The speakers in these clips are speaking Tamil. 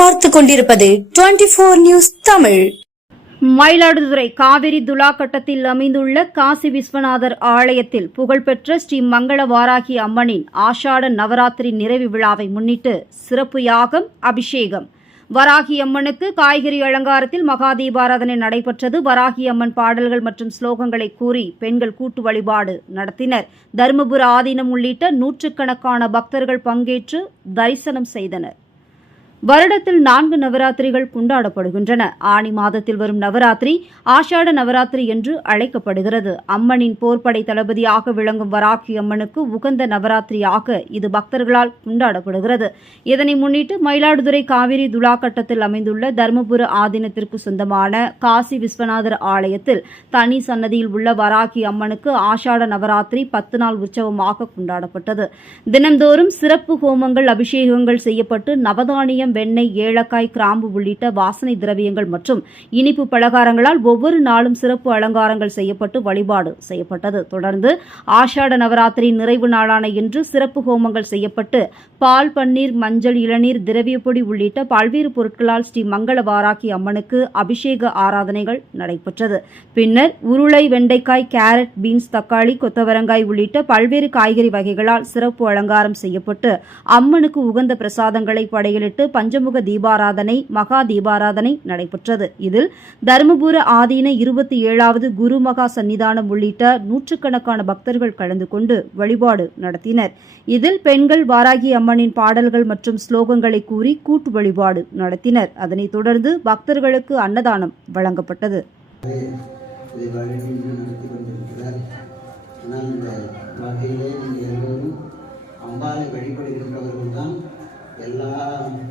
பார்த்துக் கொண்டிருப்பது 24 நியூஸ் தமிழ். மயிலாடுதுறை காவிரி துலாக்கட்டத்தில் அமைந்துள்ள காசி விஸ்வநாதர் ஆலயத்தில் புகழ்பெற்ற ஸ்ரீ மங்கள வாராகி அம்மனின் ஆஷாட நவராத்திரி நிறைவு விழாவை முன்னிட்டு சிறப்பு யாகம், அபிஷேகம். வராகி அம்மனுக்கு காய்கறி அலங்காரத்தில் மகா தீபாராதனை நடைபெற்றது. வராகி அம்மன் பாடல்கள் மற்றும் ஸ்லோகங்களை கூறி பெண்கள் கூட்டு வழிபாடு நடத்தினர். தருமபுர ஆதீனம் உள்ளிட்ட நூற்றுக்கணக்கான பக்தர்கள் பங்கேற்று தரிசனம் செய்தனர். வருடத்தில் 4 நவராத்திரிகள் கொண்டாடப்படுகின்றன. ஆனி மாதத்தில் வரும் நவராத்திரி ஆஷாட நவராத்திரி என்று அழைக்கப்படுகிறது. அம்மனின் போர்ப்படை தளபதியாக விளங்கும் வராகி அம்மனுக்கு உகந்த நவராத்திரியாக இது பக்தர்களால் கொண்டாடப்படுகிறது. இதனை முன்னிட்டு மயிலாடுதுறை காவிரி துலாக்கட்டத்தில் அமைந்துள்ள தருமபுர ஆதீனத்திற்கு சொந்தமான காசி விஸ்வநாதர் ஆலயத்தில் தனி சன்னதியில் உள்ள வராகி அம்மனுக்கு ஆஷாட நவராத்திரி 10 நாள் உற்சவமாக கொண்டாடப்பட்டது. தினந்தோறும் சிறப்பு ஹோமங்கள், அபிஷேகங்கள் செய்யப்பட்டு நவதானியம், வெண்ணெய், ஏலக்காய், கிராம்பு உள்ளிட்ட வாசனை திரவியங்கள் மற்றும் இனிப்பு பலகாரங்களால் ஒவ்வொரு நாளும் சிறப்பு அலங்காரங்கள் செய்யப்பட்டு வழிபாடு செய்யப்பட்டது. தொடர்ந்து ஆஷாட நவராத்திரி நிறைவு நாளான இன்று சிறப்பு ஹோமங்கள் செய்யப்பட்டு பால், பன்னீர், மஞ்சள், இளநீர், திரவியப்பொடி உள்ளிட்ட பல்வேறு பொருட்களால் ஸ்ரீ மங்கள வாராகி அம்மனுக்கு அபிஷேக ஆராதனைகள் நடைபெற்றது. பின்னர் உருளை, வெண்டைக்காய், கேரட், பீன்ஸ், தக்காளி, கொத்தவரங்காய் உள்ளிட்ட பல்வேறு காய்கறி வகைகளால் சிறப்பு அலங்காரம் செய்யப்பட்டு அம்மனுக்கு உகந்த பிரசாதங்களை படையலிட்டு பஞ்சமுக தீபாராதனை, மகா தீபாராதனை நடைபெற்றது. இதில் தருமபுர ஆதீன 27வது குரு மகா சன்னிதானம் உள்ளிட்ட நூற்றுக்கணக்கான பக்தர்கள் கலந்து கொண்டு வழிபாடு நடத்தினர். இதில் பெண்கள் வாராகி அம்மனின் பாடல்கள் மற்றும் ஸ்லோகங்களை கூறி கூட்டு வழிபாடு நடத்தினர். அதனைத் தொடர்ந்து பக்தர்களுக்கு அன்னதானம் வழங்கப்பட்டது. அம்பாலை வழிபடுகின்றவர்கள் தான் எல்லா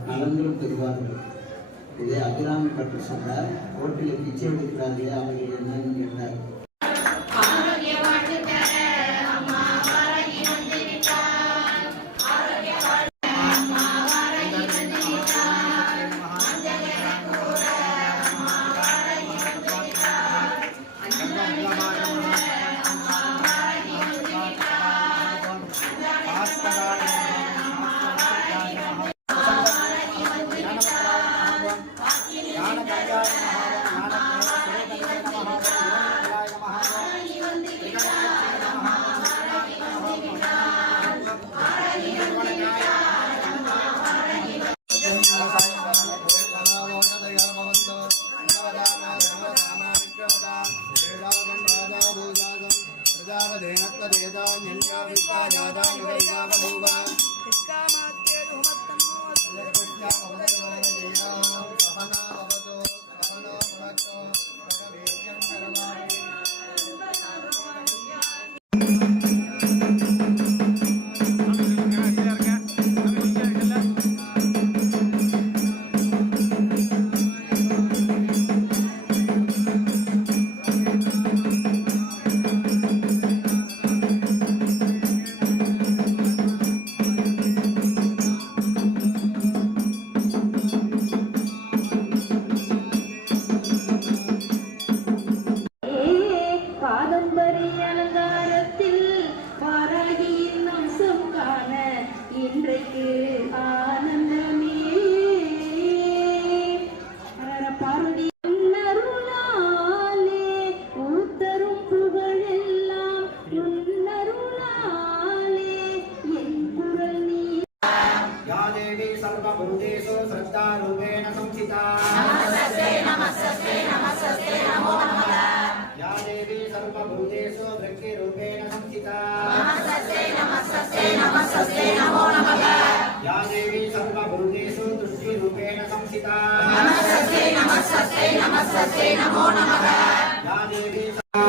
நலன்களும் பெறுவார்கள். இதே அபிராமி பற்றி சொன்னார். கோட்டில் பிச்சை எடுக்கிறார்களே அவர்கள் என்னன்னு கேட்டார். सर्वभूतेषु श्रद्धारूपेण संस्थिता नमस्ते नमस्ते नमस्ते नमो नमः। या देवी सर्वभूतेषु वृक्षरूपेण संस्थिता नमस्ते नमस्ते नमस्ते नमो नमः। या देवी सर्वभूतेषु दृष्टिरूपेण संस्थिता नमस्ते नमस्ते नमस्ते नमो नमः। या देवी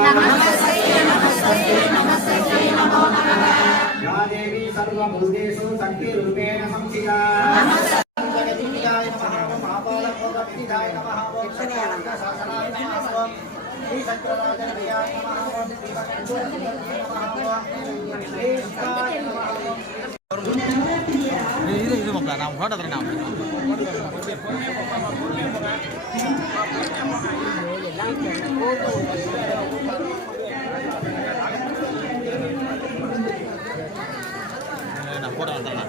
नमस्ते नमस्ते नमस्ते नमो नमः। या देवी सर्वभूतेषु शक्तिरूपेण संस्थिता जगदीशाय नमः। महाबलभगवतीदाय नमः। शासनाय नमः। श्री शंकराचार्याय नमः। श्री भक्तजनाय नमः। श्री शिवाय नमः। இது மப்ள நான் போட்டதற நான் நான் போட வந்தேன்.